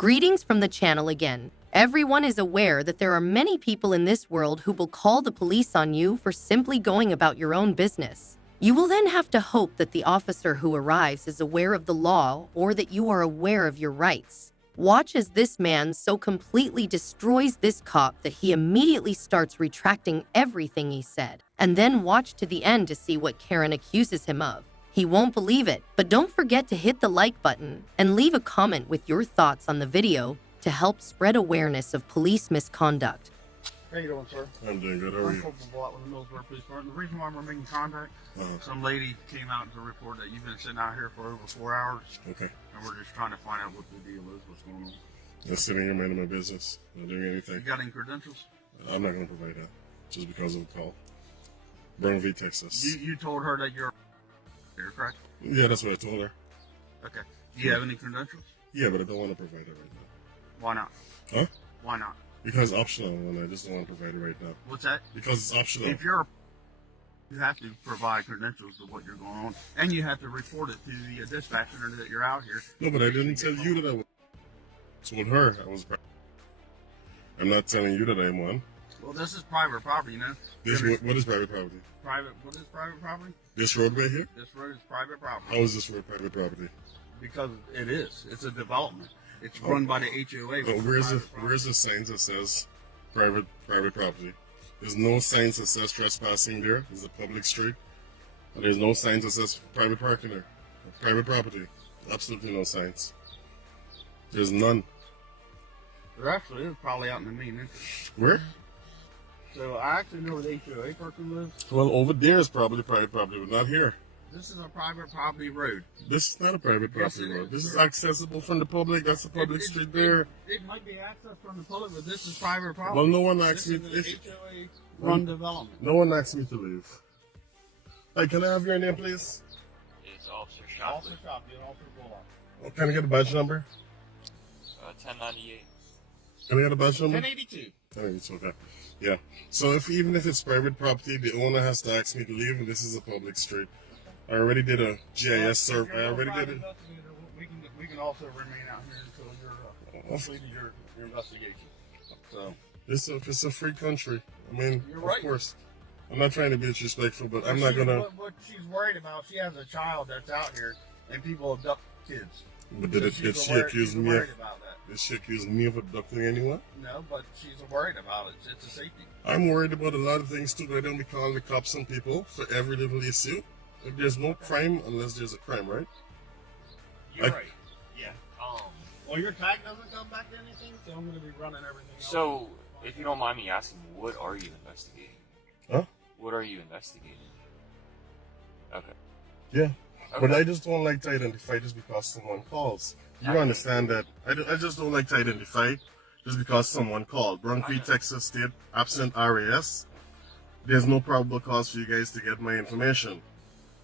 Greetings from the channel again. Everyone is aware that there are many people in this world who will call the police on you for simply going about your own business. You will then have to hope that the officer who arrives is aware of the law or that you are aware of your rights. Watch as this man so completely destroys this cop that he immediately starts retracting everything he said. And then watch to the end to see what Karen accuses him of. He won't believe it, but don't forget to hit the like button and leave a comment with your thoughts on the video to help spread awareness of police misconduct. How you doing, sir? I'm doing good. How are you? I'm Corporal with the Millsboro Police Department. The reason why we're making contact, some lady came out to report that you've been sitting out here for over 4 hours. Okay. And we're just trying to find out what the deal is, what's going on. I'm sitting here minding my business, not doing You anything. got any credentials? I'm not going to provide that, just because of the call. Brown v. Texas. You told her that you're correct? Yeah, that's what I told her. Okay. Do you have any credentials? Yeah, but I don't want to provide it right now. Why not? Huh? Why not? Because it's optional, and I just don't want to provide it right now. What's that? Because it's optional. If you have to provide credentials of what you're going on, and you have to report it to the dispatcher that you're out here. No, but I didn't tell you that I was. I told her I was. I'm not telling you that I'm one. Well, this is private property, you know. What is private property? What is private property? This road right here? This road is private property. How is this road private property? Because it is. It's a development. It's run by the HOA. But where's the sign that says private property? There's no signs that says trespassing there. It's a public street. And there's no signs that says private parking there. Private property. Absolutely no signs. There's none. There actually is, probably out in the main entrance. Where? So I actually know where the HOA person lives. Well, over there is probably private property, but not here. This is a private property road. This is not a private property Yes, road. This is accessible from the public. That's a public street there. It might be access from the public, but this is private property. Well, no one asked me This is if an HOA run development. no one asked me to leave. Hey, can I have your name, please? It's Officer Shopley. Officer Shopley and Officer Bullock. Oh, can I get a badge number? 1098. Can I get a badge number? 1082. It's okay. Yeah. So even if it's private property, the owner has to ask me to leave, and this is a public street. I already did a GIS survey. I already did it. We can also remain out here until you're completed your investigation. So It's a free country. I mean, You're right. Of course. I'm not trying to be disrespectful, but I'm not gonna. What she's worried about, she has a child that's out here, and people abduct kids. But So did she's she worried- accuse she's me of? worried about that. Did she accuse me of abducting anyone? No, but she's worried about it. It's a safety. I'm worried about a lot of things too. I don't be calling the cops on people for every little issue. If there's no crime unless there's a crime, right? You're I- right. Yeah. Well, your tag doesn't come back to anything, so I'm going to be running everything. else. So, if you don't mind me asking, what are you investigating? Huh? What are you investigating? Okay. Yeah. Okay. But I just don't like to identify just because someone calls. You understand that? I just don't like to identify just because someone called. Brown v. Texas State, absent RAS. There's no probable cause for you guys to get my information.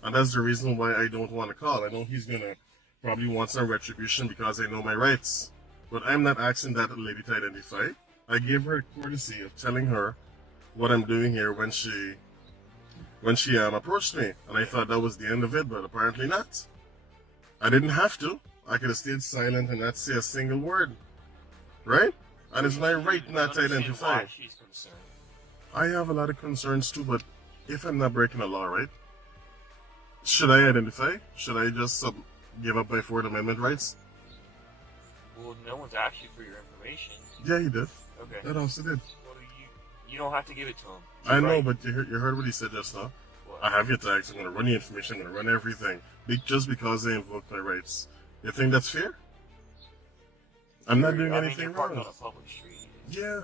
And that's the reason why I don't want to call. I know he's going to probably want some retribution because I know my rights. But I'm not asking that lady to identify. I gave her courtesy of telling her what I'm doing here when she approached me. And I thought that was the end of it, but apparently not. I didn't have to. I could have stayed silent and not say a single word. Right? And it's my right not to Understand identify. why she's concerned. I have a lot of concerns too, but if I'm not breaking the law, right? Should I identify? Should I just give up my Fourth Amendment rights? Well, no one's asked you for your information. Yeah, he did. Okay. That also did. Well, you don't have to give it to him. I know, Right. but you heard what he said just now. What? I have your tags. I'm going to run your information. I'm going to run everything. Just because they invoked my rights. You think that's fair? I'm not doing anything you're parked wrong. on a public street. Yeah.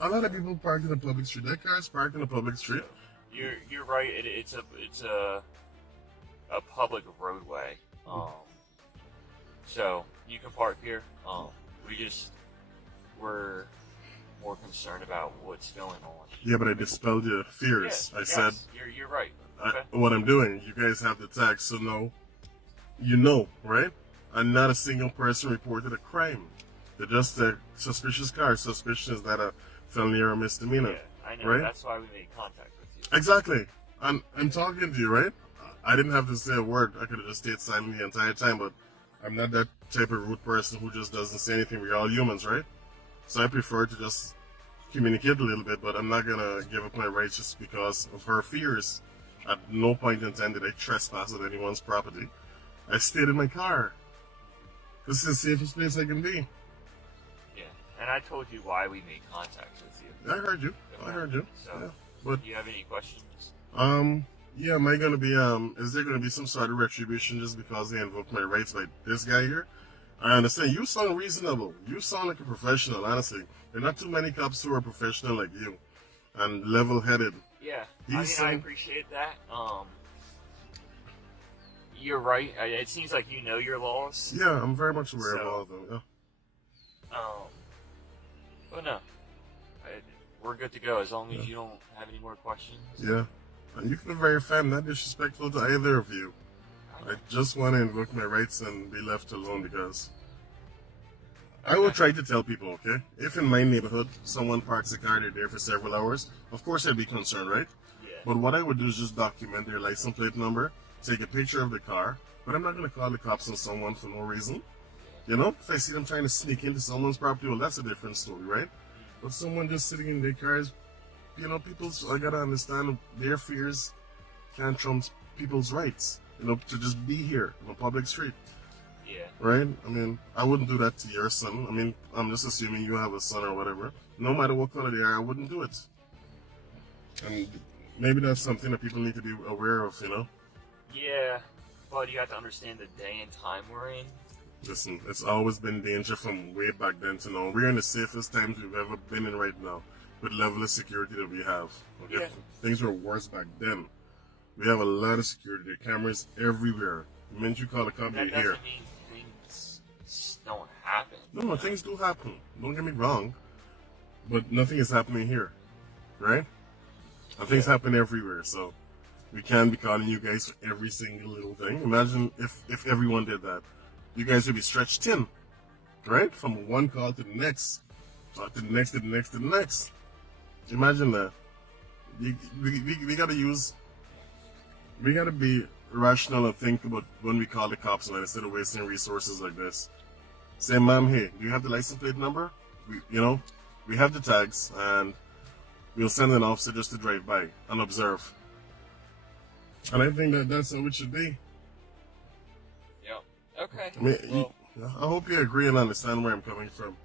A lot of people park in the public street. That car's parked in the public street. You're right. It's a public roadway. So you can park here. We're more concerned about what's going on. Yeah, but I dispelled your fears. I said you're right. Okay. what I'm doing. You guys have the tags, so no. You know, right? And not a single person reported a crime. They're just a suspicious car. Suspicion is not a felony or a misdemeanor. Yeah, I know. Right? That's why we made contact with you. Exactly. I'm talking to you, right? I didn't have to say a word. I could have just stayed silent the entire time, but I'm not that type of rude person who just doesn't say anything. We're all humans, right? So I prefer to just communicate a little bit, but I'm not gonna give up my rights just because of her fears. At no point in time did I trespass at anyone's property. I stayed in my car. This is the safest place I can be. Yeah, and I told you why we made contact with you. I heard you. I heard you. So, yeah. But do you have any questions? yeah, am I gonna be is there gonna be some sort of retribution just because they invoked my rights by this guy here? I understand. You sound reasonable. You sound like a professional, honestly. There are not too many cops who are professional like you and level-headed. Yeah, I appreciate that. You're right. It seems like you know your laws. Yeah, I'm very much aware of all of them. Yeah. But no, we're good to go as long as you don't have any more questions. Yeah, and you can be very fair, not disrespectful to either of you. I just want to invoke my rights and be left alone because I will try to tell people, okay? If in my neighborhood someone parks a car, they're there for several hours, of course I'd be concerned, right? Yeah. But what I would do is just document their license plate number, take a picture of the car, but I'm not going to call the cops on someone for no reason. You know, if I see them trying to sneak into someone's property, well, that's a different story, right? But someone just sitting in their cars, you know, I gotta understand their fears can't trump people's rights, you know, to just be here on a public street. Yeah. Right? I mean, I wouldn't do that to your son. I mean, I'm just assuming you have a son or whatever. No matter what color they are, I wouldn't do it. And maybe that's something that people need to be aware of, you know? Yeah, but you have to understand the day and time we're in. Listen, it's always been danger from way back then to now. We're in the safest times we've ever been in right now with level of security that we have. Okay? Yeah. Things were worse back then. We have a lot of security. There are cameras everywhere. The minute you call a cop, you're That here. doesn't mean things don't happen. No, things do happen. Don't get me wrong. But nothing is happening here. Right? And things happen everywhere, so we can't be calling you guys for every single little thing. Imagine if everyone did that. You guys would be stretched thin. Right? From one call to the next. To the next, to the next, to the next. Imagine that. We gotta be rational and think about when we call the cops and instead of wasting resources like this. Say, ma'am, hey, do you have the license plate number? We have the tags and we'll send an officer just to drive by and observe. And I think that's how it should be. Yep. Okay. I mean, I hope you agree and understand where I'm coming from.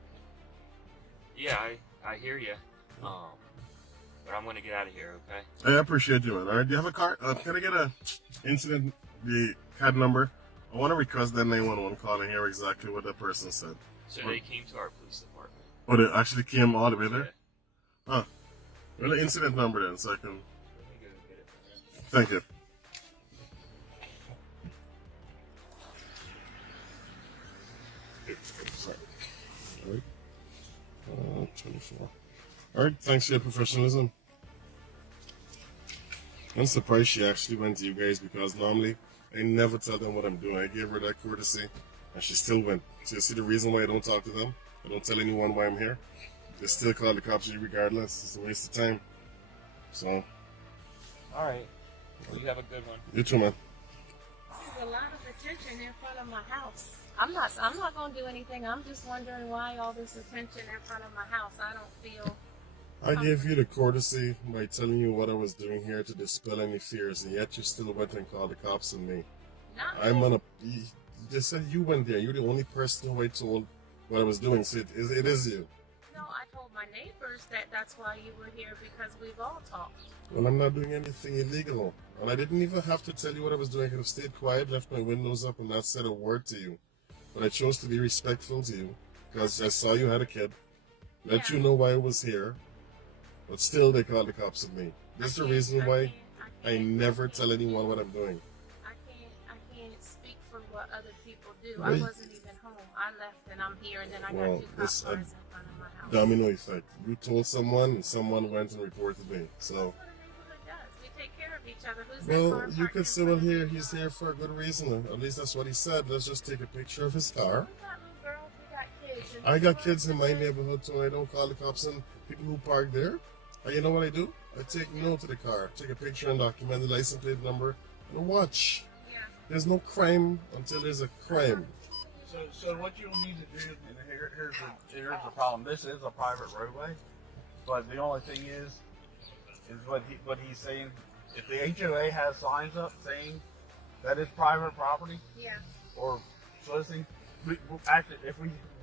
Yeah, I hear you. But I'm gonna get out of here, okay? I appreciate you, man. All right, do you have a car? Can I get a incident, the CAD number? I want to request that 911 call and hear exactly what that person said. So they came to our police department. Oh, they actually came all the way there? Yeah. Huh. Well, the incident number then, so I can... Let me go get it from them. Thank you. Alright. 24. Alright, thanks for your professionalism. I'm surprised she actually went to you guys because normally I never tell them what I'm doing. I gave her that courtesy and she still went. So you see the reason why I don't talk to them? I don't tell anyone why I'm here. They still call the cops regardless. It's a waste of time. So. Alright. Well, you have a good one. You too, man. There's a lot of attention in front of my house. I'm not gonna do anything. I'm just wondering why all this attention in front of my house. I don't feel. I gave you the courtesy by telling you what I was doing here to dispel any fears, and yet you still went and called the cops on me. I'm gonna. They said you went there. You're the only person who I told what I was doing. So it is you. No, I told my neighbors that that's why you were here because we've all talked. Well, I'm not doing anything illegal, and I didn't even have to tell you what I was doing. I could have stayed quiet, left my windows up, and not said a word to you. But I chose to be respectful to you because I saw you had a kid. Let you know why I was here. But still, they called the cops on me. That's the reason why I never tell anyone what I'm doing. I can't speak for what other people do. Right. I wasn't even home. I left and I'm here, and then I got two cop it's cars a in front of my house. domino effect. You told someone, and someone went and reported me. So, That's what a neighborhood does. We take care of each other. Who's that well, car you parked could in say, well, front of here me? he's here for a good reason. At least that's what he said. Let's just take a picture of his car. We got little girls. We got kids. and I got we're kids in my good. neighborhood too. I don't call the cops on people who park there. And you know what I do? I take note of the car, take a picture and document the license plate number, and watch. Yeah. There's no crime until there's a crime. So what you'll need to do, and here's the problem. This is a private roadway, but the only thing is what he's saying. If the HOA has signs up saying that it's private property, Yeah. or soliciting, actually, if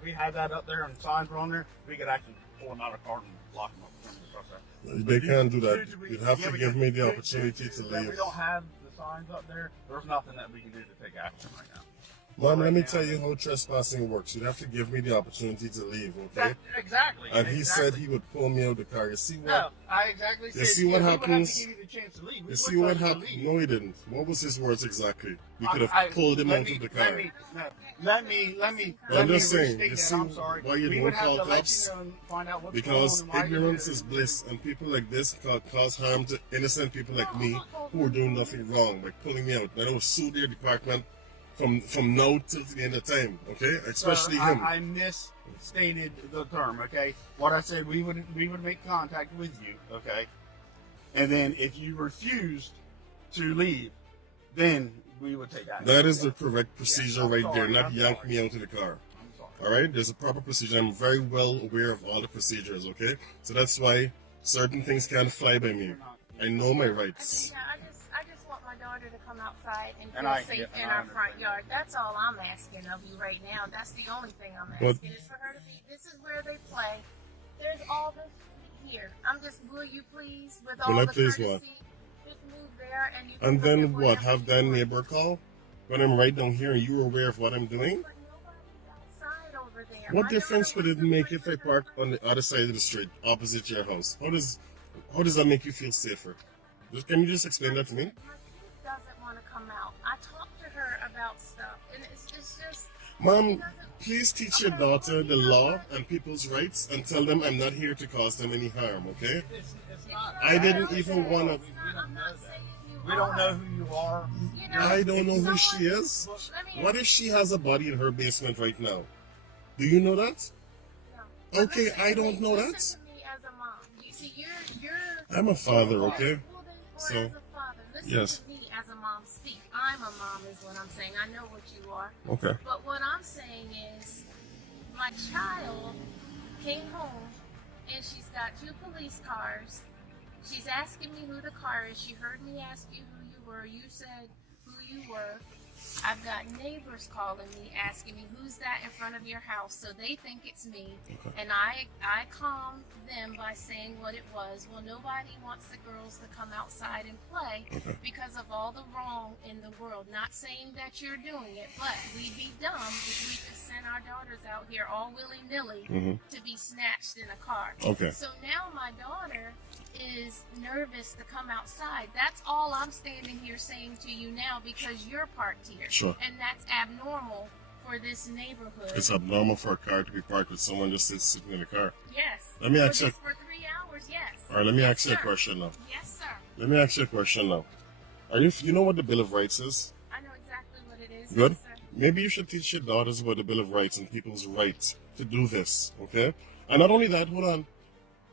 we had that up there and signs were on there, we could actually pull them out of cart and lock them up. They can't do that. Due to You'd have to give me the opportunity to that leave. we don't have the signs up there. There's nothing that we can do to take action right now. Mom, let me tell you how trespassing works. You'd have to give me the opportunity to leave, okay? Exactly. And he said he would pull me out of the car. You see what? No, I exactly said. You see what we would have to happens? give you the chance to leave. We You see would what let you happened? leave. No, he didn't. What was his words exactly? We could I- have pulled him let out me- of the car. Let me. I'm just saying, restate you that. see I'm sorry. why you we don't would have call to let cops? you know and find out what's Because going on and why you ignorance did it. is bliss, and people like this cause harm to innocent people like me who are doing nothing wrong, like pulling me out. And I will sue their department from now till the end of time, okay? Especially Sir, him. I misstated the term, okay? What I said, we would make contact with you, okay? And then if you refused to leave, then we would take action. That is the correct procedure I'm right there, sorry, not I'm yank sorry. me out of the car. I'm sorry. All right, there's a proper procedure. I'm very well aware of all the procedures. Okay, so that's why certain things can't fly by me. I know my rights. I just want my daughter to come outside and And feel I- safe yeah, in I our front understand. yard. That's all I'm asking of you right now. That's the only thing I'm But- asking is for her to be. This is where they play. There's all this here. I'm just. Will you please, with all Will I the please courtesy, what? just move there and you. Can And look then at what? whatever Have you that want. neighbor call when I'm right down here, and you're aware of what I'm doing. But nobody's outside over there. What My difference daughter would it wants to make play if I with her park on the other side of the street, opposite your house? How does that make you feel safer? Can you just explain that to me? My kid doesn't want to come out. I talked to her about stuff, and it's just. Mom, please teach your daughter the law and people's rights and tell them I'm not here to cause them any harm, okay? It's not. I didn't even want to. I'm not saying you We don't know who you are. You know, I don't know who someone- she is. Let me What if she has a body in her basement right now? Do you know that? No. Okay, Listen I to don't me. know that. Listen to me as a mom. You see, you're. I'm a father, okay? Well, then, or So, as a father, listen yes. to me as a mom speak. I'm a mom, is what I'm saying. I know what you are. Okay. But what I'm saying is, my child came home and she's got 2 police cars. She's asking me who the car is. She heard me ask you who you were. You said who you were. I've got neighbors calling me asking me who's that in front of your house, so they think it's me. Okay. And I calmed them by saying what it was. Well, nobody wants the girls to come outside and play Okay. because of all the wrong in the world. Not saying that you're doing it, but we'd be dumb if we just sent our daughters out here all willy-nilly Mhm. to be snatched in a car. Okay. So now my daughter is nervous to come outside. That's all I'm standing here saying to you now because you're parked here. Sure. And that's abnormal for this neighborhood. It's abnormal for a car to be parked with someone just sitting in the car. Yes. Let me For ask you- just for 3 hours, yes. All right, let me Yes, ask you a sir. question now. Yes, sir. Let me ask you a question now. You know what the Bill of Rights is? I know exactly what it is. Good. Yes, sir. Maybe you should teach your daughters about the Bill of Rights and people's right to do this, okay? And not only that, hold on.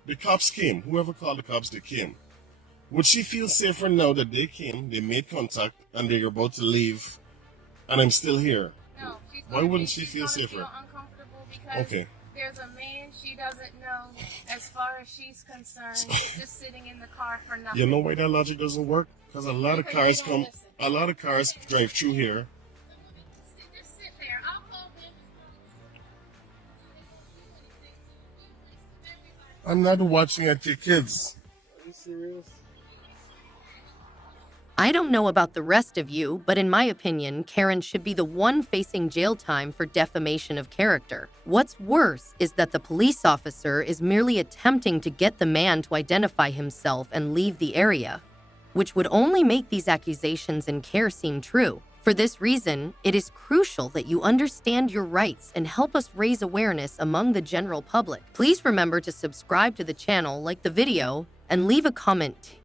The cops came. Whoever called the cops, they came. Would she feel safer now that they came, they made contact, and they're about to leave, and I'm still here? No, she's Why gonna wouldn't be- she she's feel gonna safer? Feel uncomfortable because Okay. there's a man she doesn't know as far as she's concerned, just sitting in the car for nothing. You know why that logic doesn't work? Because a lot of cars drive through here. Just sit there. I'll call him. I'm not watching at your kids. Are you serious? I don't know about the rest of you, but in my opinion, Karen should be the one facing jail time for defamation of character. What's worse is that the police officer is merely attempting to get the man to identify himself and leave the area, which would only make these accusations and care seem true. For this reason, it is crucial that you understand your rights and help us raise awareness among the general public. Please remember to subscribe to the channel, like the video, and leave a comment